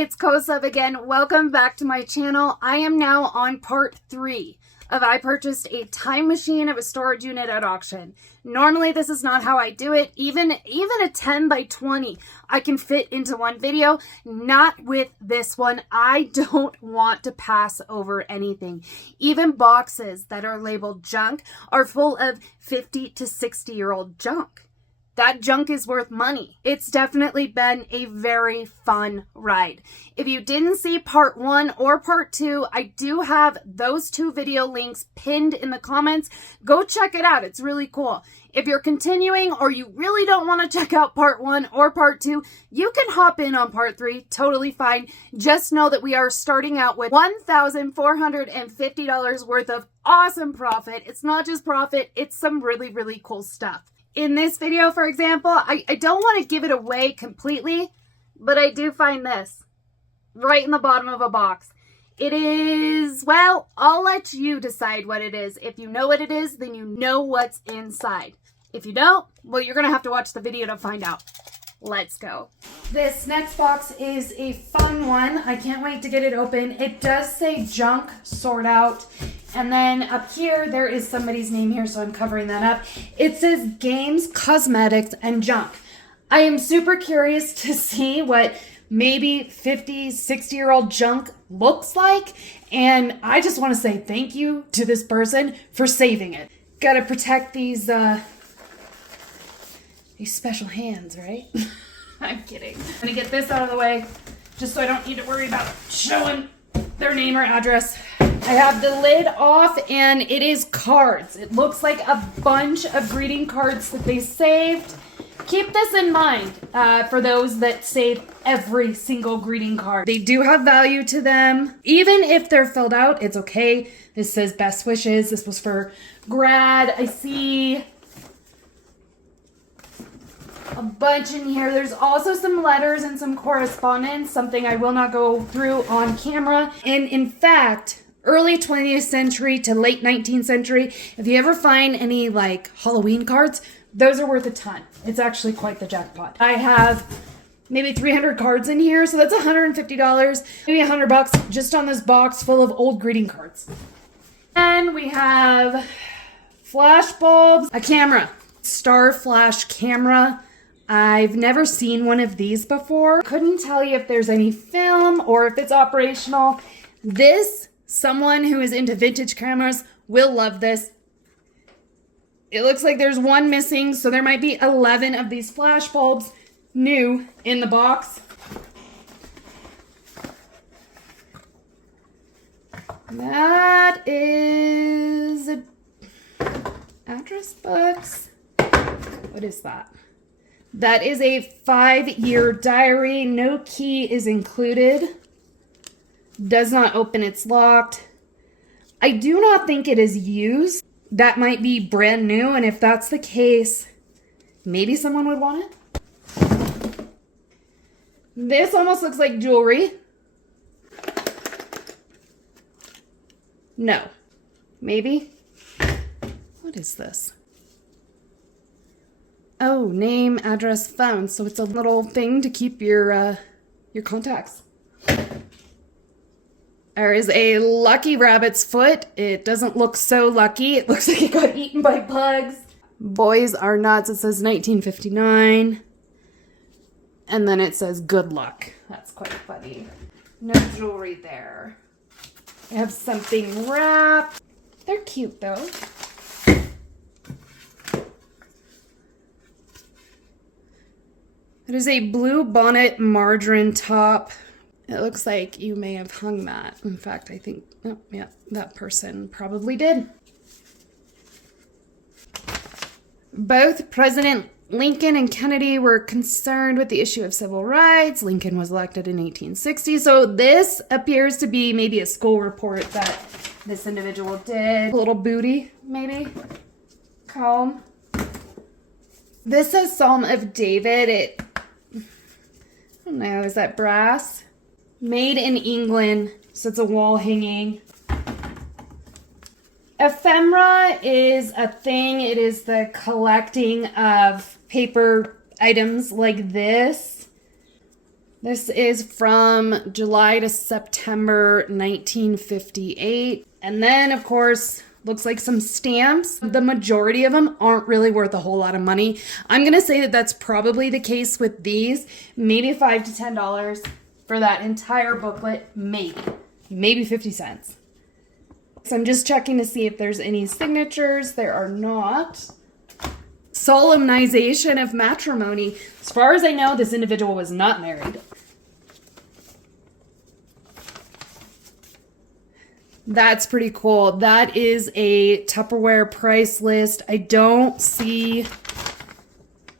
it's Kosub again. Welcome back to my channel. I am now on part 3 of I purchased a time machine of a storage unit at auction. Normally this is not how I do it. Even a 10 by 20 I can fit into one video. Not with this one. I don't want to pass over anything. Even boxes that are labeled junk are full of 50 to 60-year-old junk. That junk is worth money. It's definitely been a very fun ride. If you didn't see part 1 or part 2, I do have those 2 video links pinned in the comments. Go check it out. It's really cool. If you're continuing or you really don't want to check out part 1 or part 2, you can hop in on part 3. Totally fine. Just know that we are starting out with $1,450 worth of awesome profit. It's not just profit, it's some really, really cool stuff. In this video, for example, I don't want to give it away completely, but I do find this right in the bottom of a box. It is, well, I'll let you decide what it is. If you know what it is, then you know what's inside. If you don't, well, you're going to have to watch the video to find out. Let's go. This next box is a fun one. I can't wait to get it open. It does say junk, sort out. And then up here, there is somebody's name here, so I'm covering that up. It says games, cosmetics, and junk. I am super curious to see what maybe 50, 60-year-old junk looks like. And I just want to say thank you to this person for saving it. Gotta protect these special hands, right? I'm kidding. I'm gonna get this out of the way just so I don't need to worry about showing their name or address. I have the lid off and it is cards. It looks like a bunch of greeting cards that they saved. Keep this in mind for those that save every single greeting card. They do have value to them. Even if they're filled out, it's okay. This says best wishes. This was for grad. I see a bunch in here. There's also some letters and some correspondence, something I will not go through on camera. And in fact, early 20th century to late 19th century, if you ever find any like Halloween cards, those are worth a ton. It's actually quite the jackpot. I have maybe 300 cards in here, so that's $150, maybe $100 just on this box full of old greeting cards. And we have flash bulbs, a camera, Star Flash camera. I've never seen one of these before. Couldn't tell you if there's any film or if it's operational. Someone who is into vintage cameras will love this. It looks like there's one missing, so there might be 11 of these flash bulbs new in the box. That is address books. What is that? That is a 5-year diary. No key is included. Does not open, it's locked. I do not think it is used. That might be brand new, and if that's the case, maybe someone would want it. This almost looks like jewelry. No. Maybe. What is this? Oh, name, address, phone. So it's a little thing to keep your contacts. There is a lucky rabbit's foot. It doesn't look so lucky. It looks like it got eaten by bugs. Boys are nuts. It says 1959. And then it says good luck. That's quite funny. No jewelry there. I have something wrapped. They're cute though. It is a blue bonnet margarine top. It looks like you may have hung that. In fact, I think, oh, yeah, that person probably did. Both President Lincoln and Kennedy were concerned with the issue of civil rights. Lincoln was elected in 1860. So this appears to be maybe a school report that this individual did. A little booty, maybe. Comb. This says Psalm of David. I don't know, is that brass? Made in England, so it's a wall hanging. Ephemera is a thing. It is the collecting of paper items like this. This is from July to September 1958. And then, of course, looks like some stamps. The majority of them aren't really worth a whole lot of money. I'm going to say that that's probably the case with these. Maybe $5 to $10 for that entire booklet. Maybe 50 cents. So I'm just checking to see if there's any signatures. There are not. Solemnization of matrimony. As far as I know, this individual was not married. That's pretty cool. That is a Tupperware price list. I don't see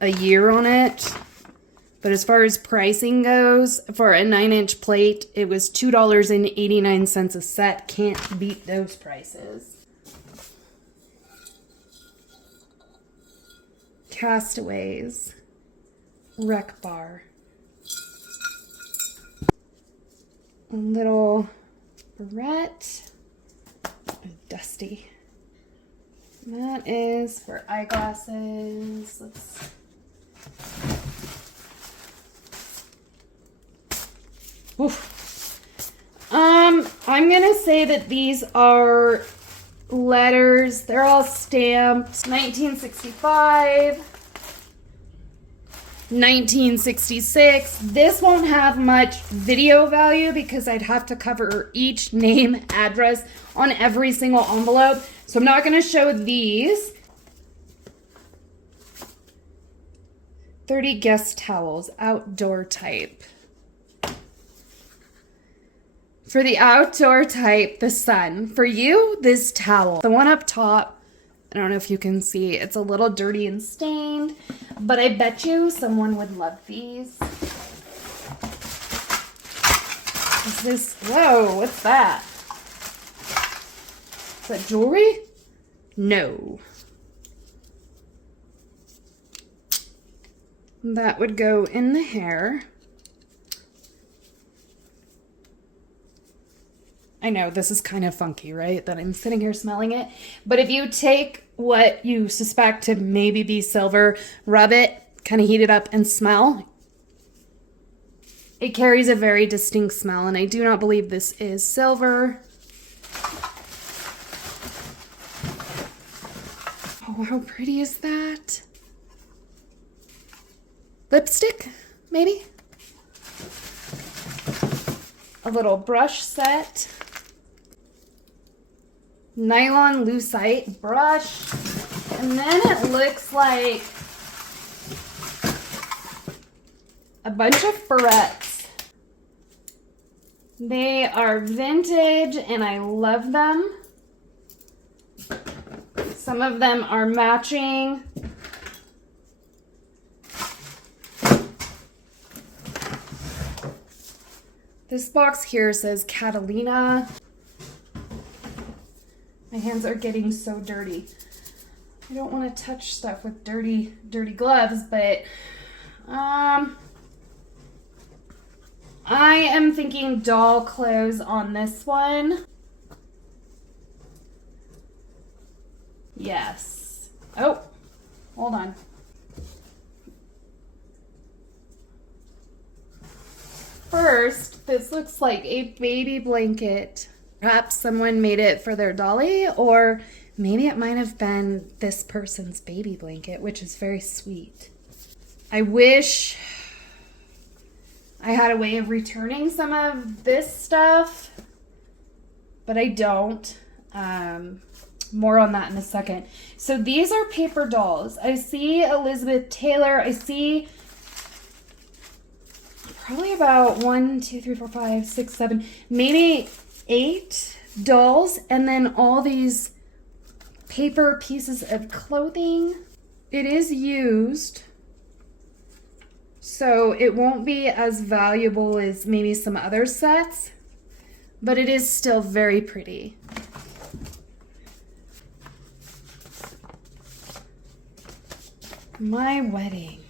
a year on it. But as far as pricing goes, for a 9-inch plate, it was $2.89 a set. Can't beat those prices. Castaways. Wreck bar. A little barrette. Dusty. That is for eyeglasses. I'm gonna say that these are letters. They're all stamped. 1965, 1966. This won't have much video value because I'd have to cover each name, address on every single envelope. So I'm not gonna show these. 30 guest towels, outdoor type. For the outdoor type, the sun. For you, this towel. The one up top, I don't know if you can see, it's a little dirty and stained, but I bet you someone would love these. Is this, whoa, what's that? Is that jewelry? No. That would go in the hair. I know this is kind of funky, right? That I'm sitting here smelling it. But if you take what you suspect to maybe be silver, rub it, kind of heat it up and smell, it carries a very distinct smell. And I do not believe this is silver. Oh, how pretty is that? Lipstick, maybe? A little brush set. Nylon lucite brush. And then it looks like a bunch of barrettes. They are vintage and I love them. Some of them are matching. This box here says Catalina. My hands are getting so dirty. I don't want to touch stuff with dirty gloves, but I am thinking doll clothes on this one. Yes. Oh, hold on. First, this looks like a baby blanket. Perhaps someone made it for their dolly, or maybe it might have been this person's baby blanket, which is very sweet. I wish I had a way of returning some of this stuff, but I don't. More on that in a second. So these are paper dolls. I see Elizabeth Taylor. I see probably about 1, 2, 3, 4, 5, 6, 7, maybe 8 dolls, and then all these paper pieces of clothing. It is used, so it won't be as valuable as maybe some other sets, but it is still very pretty. My wedding.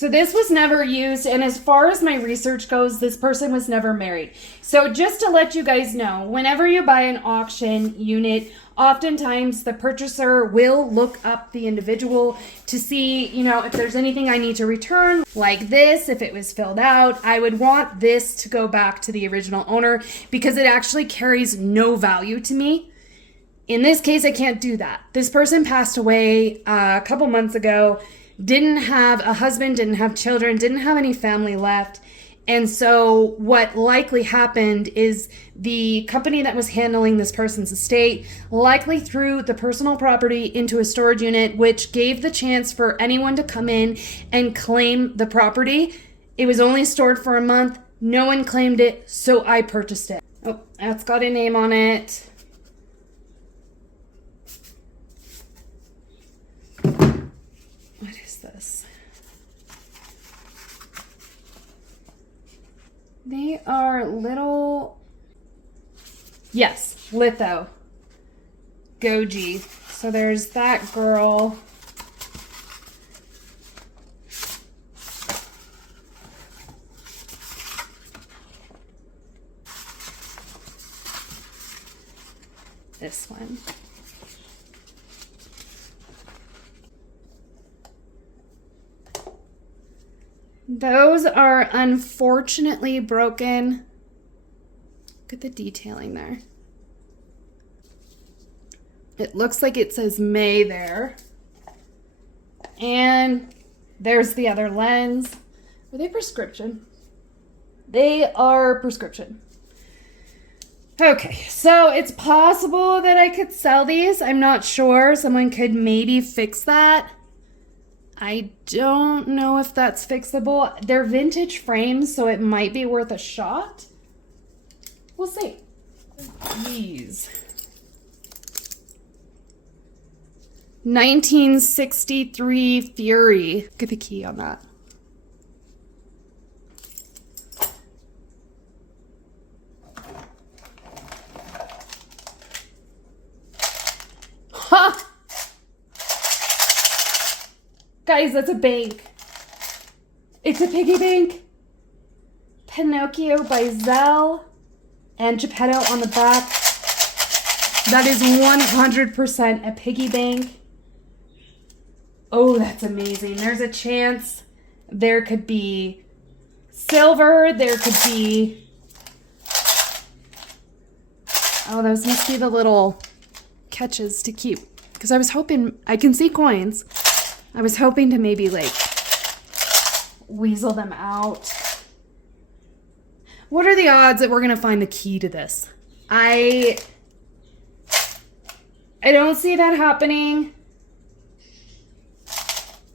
So this was never used, and as far as my research goes, this person was never married. So just to let you guys know, whenever you buy an auction unit, oftentimes the purchaser will look up the individual to see, you know, if there's anything I need to return. Like this, if it was filled out, I would want this to go back to the original owner because it actually carries no value to me. In this case, I can't do that. This person passed away a couple months ago. Didn't have a husband, didn't have children, didn't have any family left. And so what likely happened is the company that was handling this person's estate likely threw the personal property into a storage unit, which gave the chance for anyone to come in and claim the property. It was only stored for a month. No one claimed it, so I purchased it. Oh, that's got a name on it. What is this? They are little, yes, litho, goji. So there's that girl. This one. Those are unfortunately broken. Look at the detailing there. It looks like it says May there. And there's the other lens. Are they prescription? They are prescription. Okay, so it's possible that I could sell these. I'm not sure. Someone could maybe fix that. I don't know if that's fixable. They're vintage frames, so it might be worth a shot. We'll see. These. 1963 Fury. Look at the key on that. Ha! Guys, that's a bank. It's a piggy bank. Pinocchio by Zell and Geppetto on the back. That is 100% a piggy bank. Oh, that's amazing. There's a chance there could be silver. There could be... Oh, those must be the little catches to keep. Because I was hoping... I can see coins. I was hoping to maybe like weasel them out. What are the odds that we're going to find the key to this? I don't see that happening.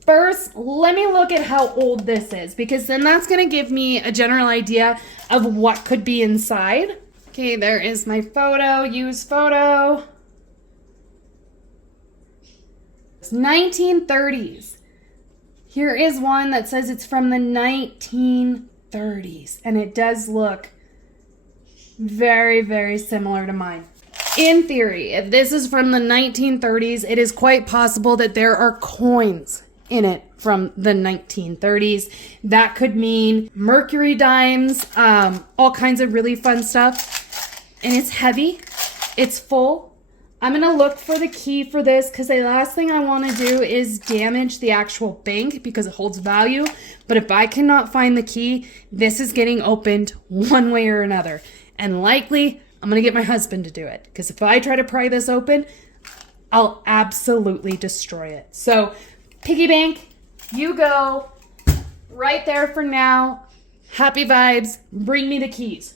First, let me look at how old this is because then that's going to give me a general idea of what could be inside. Okay, there is my photo, use photo. 1930s. Here is one that says it's from the 1930s, and it does look very, very similar to mine. In theory, if this is from the 1930s, it is quite possible that there are coins in it from the 1930s. That could mean mercury dimes, all kinds of really fun stuff. And it's heavy. It's full. I'm going to look for the key for this because the last thing I want to do is damage the actual bank because it holds value. But if I cannot find the key, this is getting opened one way or another. And likely, I'm going to get my husband to do it because if I try to pry this open, I'll absolutely destroy it. So, piggy bank, you go right there for now. Happy vibes. Bring me the keys.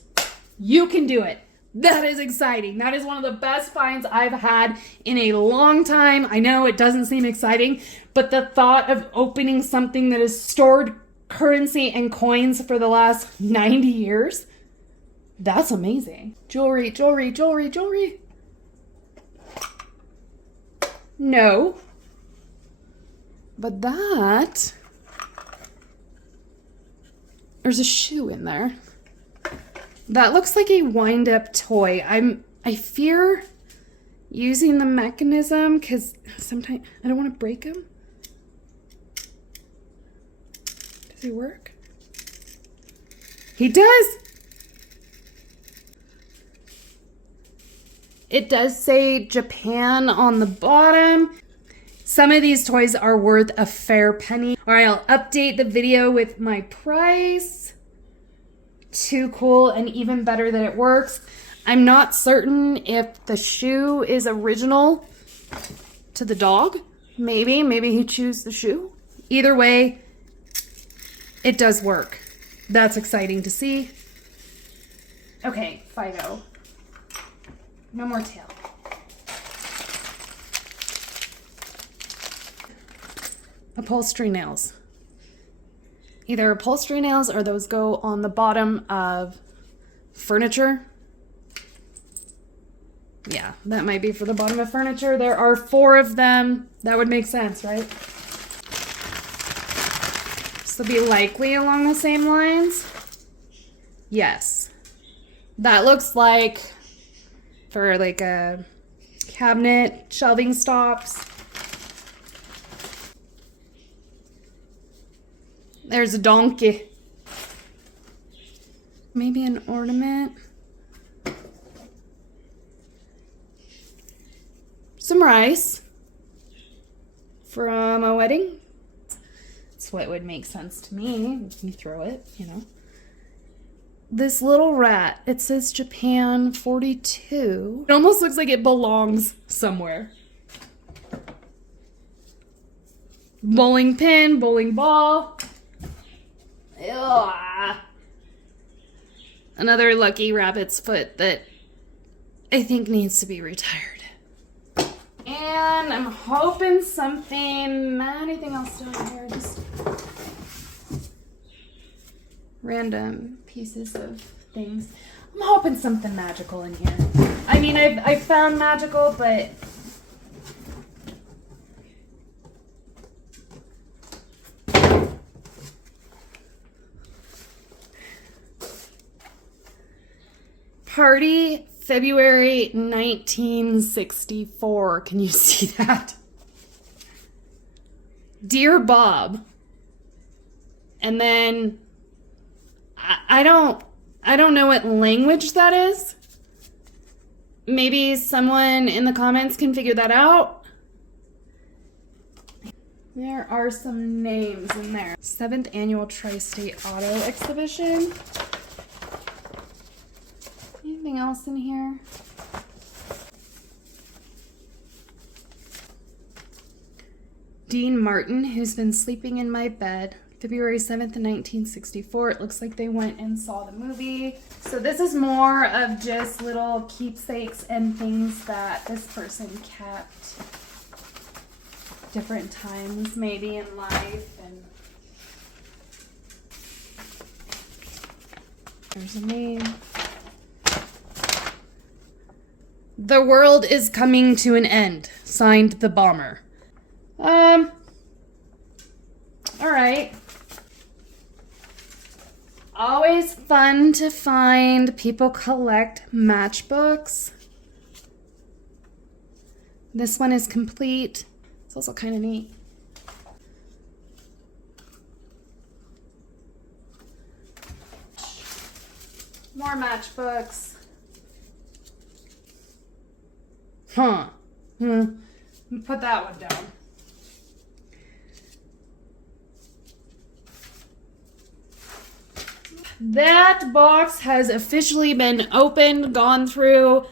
You can do it. That is exciting. That is one of the best finds I've had in a long time. I know it doesn't seem exciting, but the thought of opening something that has stored currency and coins for the last 90 years, that's amazing. Jewelry, jewelry, jewelry, jewelry. No. But that... There's a shoe in there. That looks like a wind-up toy. I fear using the mechanism because sometimes I don't want to break them. Does he work? He does! It does say Japan on the bottom. Some of these toys are worth a fair penny. All right, I'll update the video with my price. Too cool, and even better that it works. I'm not certain if the shoe is original to the dog. Maybe he chews the shoe. Either way, it does work. That's exciting to see. Okay, Fido. No more tail. Upholstery nails. Either upholstery nails or those go on the bottom of furniture. Yeah, that might be for the bottom of furniture. There are 4 of them. That would make sense, right? This will be likely along the same lines. Yes. That looks like for like a cabinet, shelving stops. There's a donkey. Maybe an ornament. Some rice from a wedding. That's what would make sense to me. You throw it, you know. This little rat, it says Japan 42. It almost looks like it belongs somewhere. Bowling pin, bowling ball. Ugh. Another lucky rabbit's foot that I think needs to be retired. And I'm hoping something, anything else down here, just random pieces of things. I'm hoping something magical in here. I mean, I've found magical, but Party February 1964. Can you see that? Dear Bob. And then I don't know what language that is. Maybe someone in the comments can figure that out. There are some names in there. 7th Annual Tri-State Auto Exhibition. Anything else in here? Dean Martin, who's been sleeping in my bed. February 7th, 1964. It looks like they went and saw the movie. So this is more of just little keepsakes and things that this person kept. Different times maybe in life. And there's a name. The world is coming to an end. Signed, The Bomber. All right. Always fun to find people collect matchbooks. This one is complete. It's also kind of neat. More matchbooks. Put that one down. That box has officially been opened, gone through.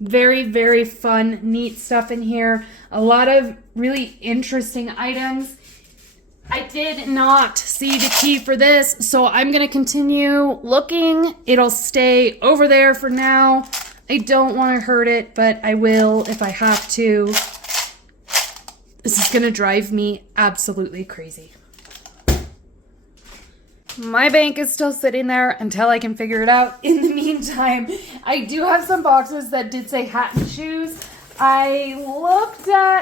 Very, very fun, neat stuff in here. A lot of really interesting items. I did not see the key for this, so I'm going to continue looking. It'll stay over there for now. I don't want to hurt it, but I will if I have to. This is going to drive me absolutely crazy. My bank is still sitting there until I can figure it out. In the meantime, I do have some boxes that did say hat and shoes. I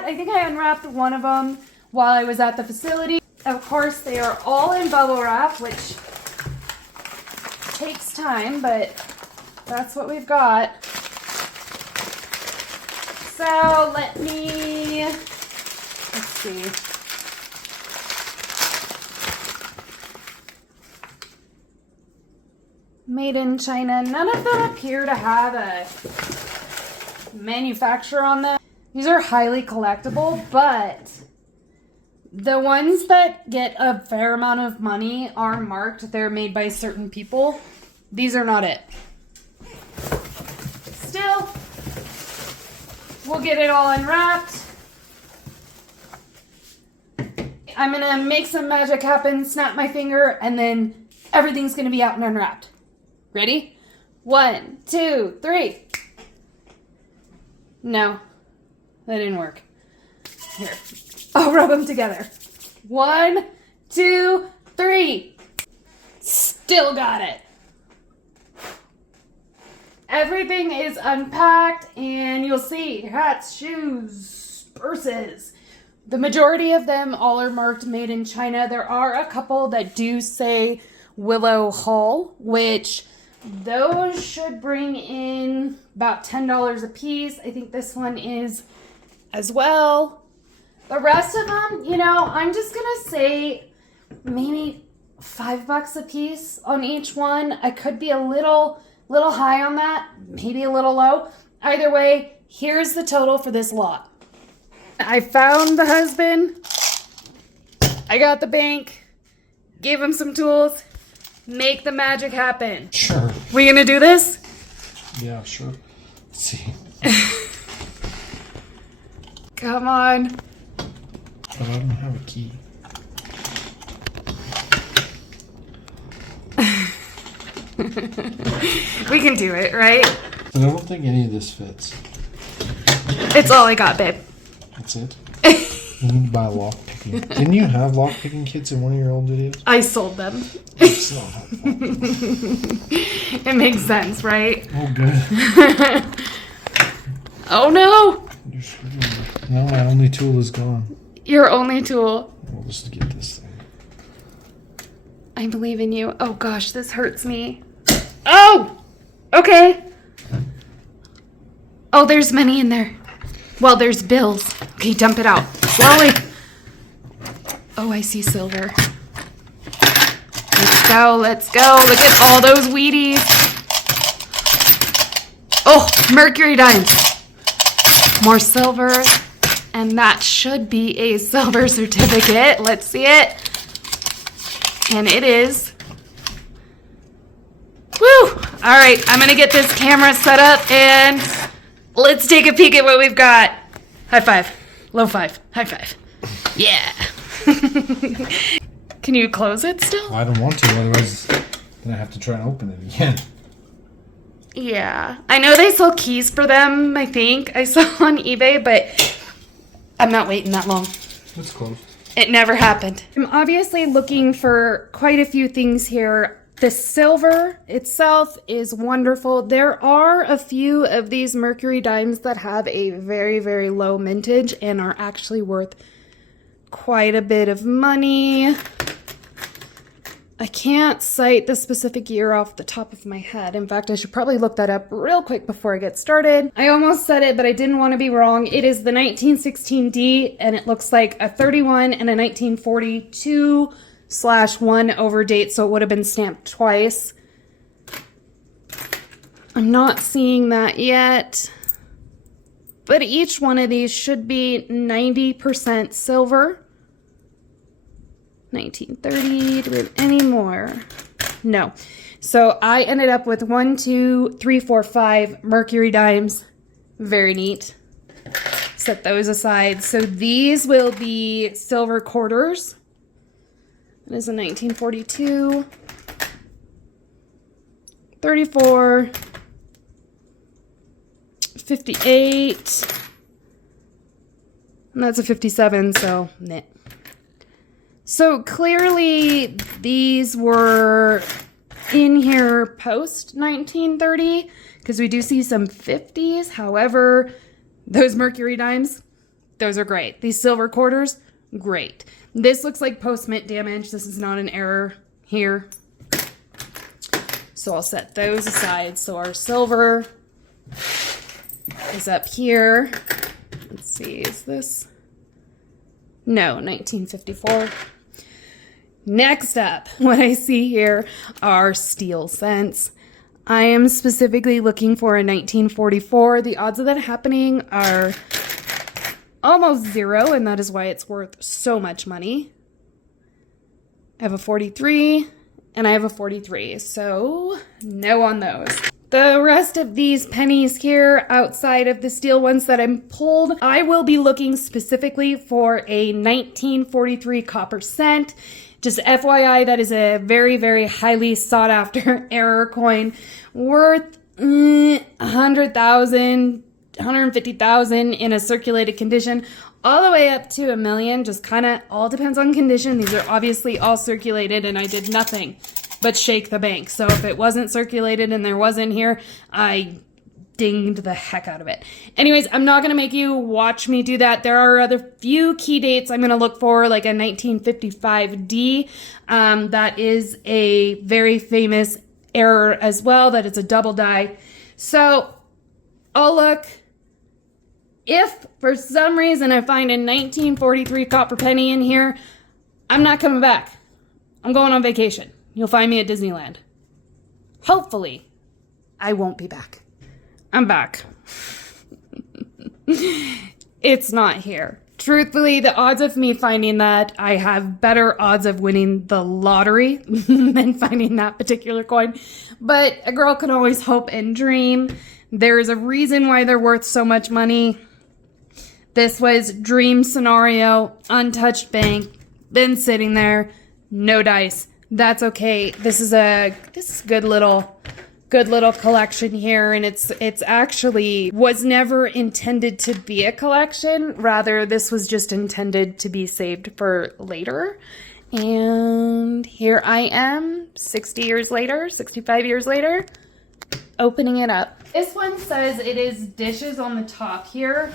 think I unwrapped one of them while I was at the facility. Of course, they are all in bubble wrap, which takes time, but that's what we've got. So let's see. made in China. None of them appear to have a manufacturer on them. These are highly collectible, but the ones that get a fair amount of money are marked. They're made by certain people. These are not it. Still, we'll get it all unwrapped. I'm gonna make some magic happen, snap my finger, and then everything's gonna be out and unwrapped. Ready? 1, 2, 3. No, that didn't work. Here, I'll rub them together. 1, 2, 3. Still got it. Everything is unpacked, and you'll see hats, shoes, purses. The majority of them all are marked made in China. There are a couple that do say Willow Hull, which those should bring in about $10 a piece. I think this one is as well. The rest of them, you know, I'm just going to say maybe $5 a piece on each one. I could be a little high on that, maybe a little low. Either way, here's the total for this lot. I found the husband. I got the bank. Gave him some tools. Make the magic happen. Sure. We gonna do this? Yeah, sure. Let's see. Come on. But I don't have a key. We can do it, right? But I don't think any of this fits. It's all I got, babe. That's it? You need to buy lock picking. Didn't you have lock picking kits in one of your old videos? I sold them. It's not helpful. It makes sense, right? Oh, good. Oh no! You're screwing me. No, my only tool is gone. Your only tool. We'll just get this thing. I believe in you. Oh gosh, this hurts me. Oh! Okay. Oh, there's money in there. Well, there's bills. Okay, dump it out. Slowly. Oh, I see silver. Let's go, let's go. Look at all those Wheaties. Oh, mercury dimes. More silver. And that should be a silver certificate. Let's see it. And it is. Woo! All right, I'm gonna get this camera set up and let's take a peek at what we've got. High five. Low five. High five. Yeah. Can you close it still? I don't want to, otherwise then I have to try and open it again. Yeah. I know they sell keys for them, I think. I saw on eBay, but I'm not waiting that long. It's closed. It never happened. I'm obviously looking for quite a few things here. The silver itself is wonderful. There are a few of these mercury dimes that have a very, very low mintage and are actually worth quite a bit of money. I can't cite the specific year off the top of my head. In fact, I should probably look that up real quick before I get started. I almost said it, but I didn't want to be wrong. It is the 1916D, and it looks like a 31 and a 1942/1 over date, so it would have been stamped twice. I'm not seeing that yet, but each one of these should be 90% silver. 1930. Do we have any more? No. So I ended up with 1, 2, 3, 4, 5 mercury dimes. Very neat. Set those aside. So these will be silver quarters. It is a 1942, 34, 58, and that's a 57, so knit. So clearly these were in here post 1930 because we do see some 50s. However, those mercury dimes, those are great. These silver quarters, great. This looks like post-mint damage. This is not an error here. So I'll set those aside. So our silver is up here. Let's see, is this? No, 1954. Next up, what I see here are steel cents. I am specifically looking for a 1944. The odds of that happening are almost zero, and that is why it's worth so much money. I have a 43, and I have a 43, so no on those. The rest of these pennies here, outside of the steel ones that I'm pulled, I will be looking specifically for a 1943 copper cent. Just FYI, that is a very, very highly sought after error coin worth 100,000, 150,000 in a circulated condition, all the way up to $1 million. Just kind of all depends on condition. These are obviously all circulated, and I did nothing but shake the bank. So if it wasn't circulated and there wasn't here, I dinged the heck out of it. Anyways, I'm not going to make you watch me do that. There are other few key dates I'm going to look for, like a 1955D. That is a very famous error as well, that it's a double die. So I'll look. If for some reason I find a 1943 copper penny in here, I'm not coming back. I'm going on vacation. You'll find me at Disneyland. Hopefully, I won't be back. I'm back. It's not here. Truthfully, the odds of me finding that, I have better odds of winning the lottery than finding that particular coin. But a girl can always hope and dream. There is a reason why they're worth so much money. This was dream scenario, untouched bank, been sitting there, no dice. That's okay. This is good little collection here, and it's actually was never intended to be a collection. Rather, this was just intended to be saved for later. And here I am, 60 years later, 65 years later, opening it up. This one says it is dishes on the top here.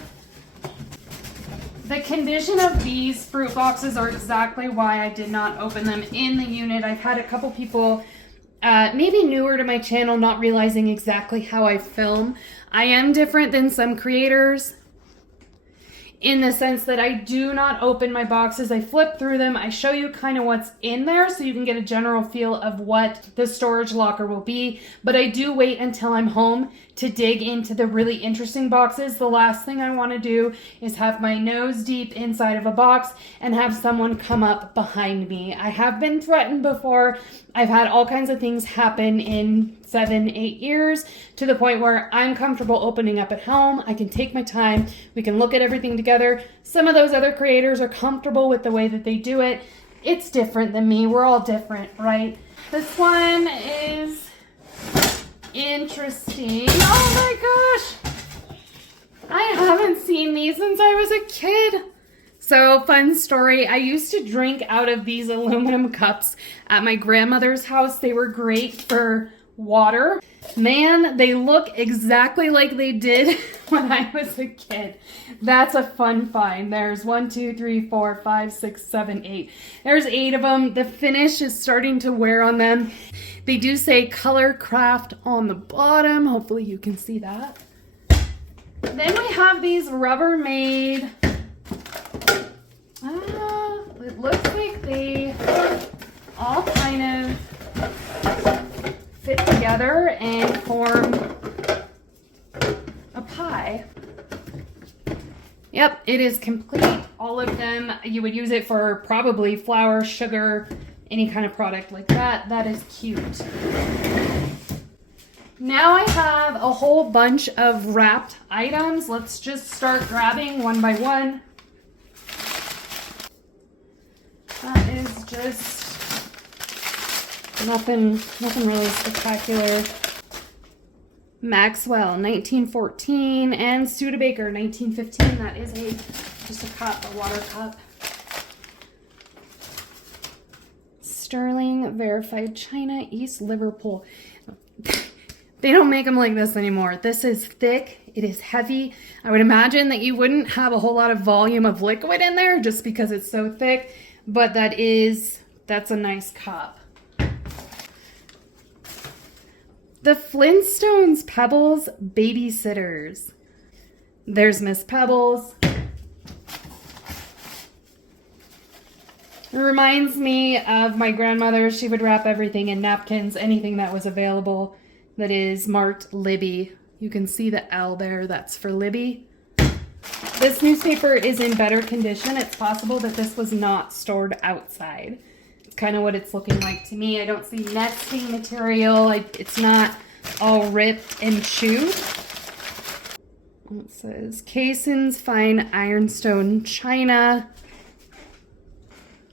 The condition of these fruit boxes are exactly why I did not open them in the unit. I've had a couple people, maybe newer to my channel, not realizing exactly how I film. I am different than some creators in the sense that I do not open my boxes. I flip through them. I show you kind of what's in there so you can get a general feel of what the storage locker will be. But I do wait until I'm home to dig into the really interesting boxes. The last thing I want to do is have my nose deep inside of a box and have someone come up behind me. I have been threatened before. I've had all kinds of things happen in 7-8 years to the point where I'm comfortable opening up at home. I can take my time. We can look at everything together. Some of those other creators are comfortable with the way that they do it. It's different than me. We're all different, right? This one is interesting. Oh my gosh. I haven't seen these since I was a kid. So, fun story. I used to drink out of these aluminum cups at my grandmother's house. They were great for water. Man, they look exactly like they did when I was a kid. That's a fun find. There's 1, 2, 3, 4, 5, 6, 7, 8. There's 8 of them. The finish is starting to wear on them. They do say color craft on the bottom. Hopefully you can see that. Then we have these Rubbermaid. It looks like they all kind of fit together and form a pie. Yep, it is complete. All of them, you would use it for probably flour, sugar, any kind of product like that. That is cute. Now I have a whole bunch of wrapped items. Let's just start grabbing one by one. That is just nothing really spectacular. Maxwell, 1914, and Studebaker, 1915. That is just a cup, a water cup. Sterling Verified China, East Liverpool. They don't make them like this anymore. This is thick. It is heavy. I would imagine that you wouldn't have a whole lot of volume of liquid in there just because it's so thick, but that's a nice cup. The Flintstones Pebbles Babysitters. There's Miss Pebbles. It reminds me of my grandmother. She would wrap everything in napkins, anything that was available. that is marked Libby. You can see the L there, that's for Libby. This newspaper is in better condition. It's possible that this was not stored outside. It's kind of what it's looking like to me. I don't see nesting material. It's not all ripped and chewed. It says Cason's Fine Ironstone China.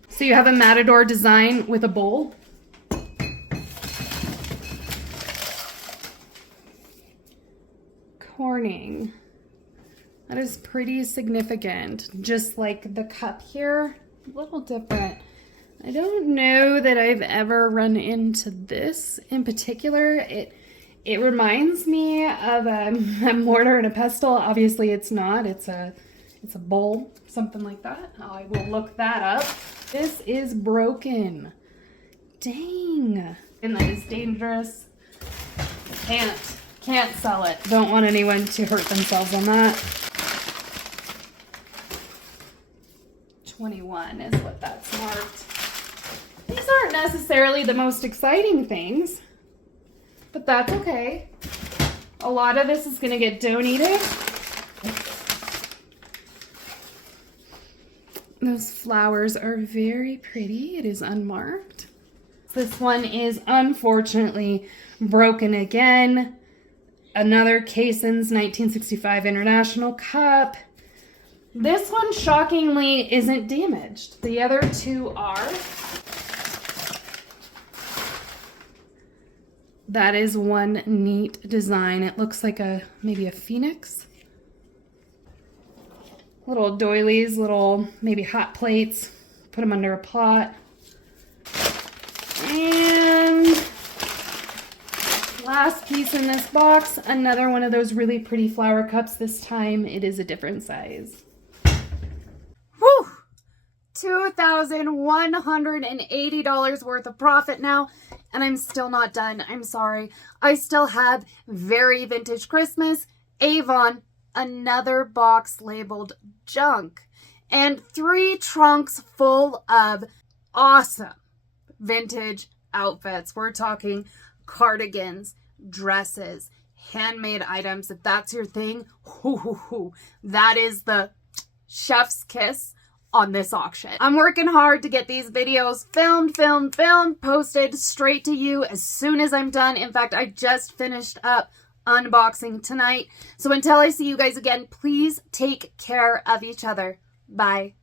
So you have a matador design with a bowl. Corning. That is pretty significant. Just like the cup here, a little different. I don't know that I've ever run into this in particular. It reminds me of a mortar and a pestle. Obviously it's not. It's a bowl, something like that. I will look that up. This is broken. Dang. And that is dangerous. Can't sell it. Don't want anyone to hurt themselves on that. 21 is what that's marked. These aren't necessarily the most exciting things, but that's okay. A lot of this is going to get donated. Those flowers are very pretty. It is unmarked. This one is unfortunately broken again. Another Cason's 1965 International Cup. This one, shockingly, isn't damaged. The other two are. That is one neat design. It looks like maybe a phoenix. Little doilies, little maybe hot plates. Put them under a pot. And last piece in this box, another one of those really pretty flower cups. This time it is a different size. Whew! $2,180 worth of profit now, and I'm still not done. I'm sorry. I still have Very Vintage Christmas, Avon, another box labeled junk, and 3 trunks full of awesome vintage outfits. We're talking cardigans, dresses, handmade items. If that's your thing, that is the chef's kiss on this auction. I'm working hard to get these videos filmed, posted straight to you as soon as I'm done. In fact, I just finished up unboxing tonight. So until I see you guys again, please take care of each other. Bye.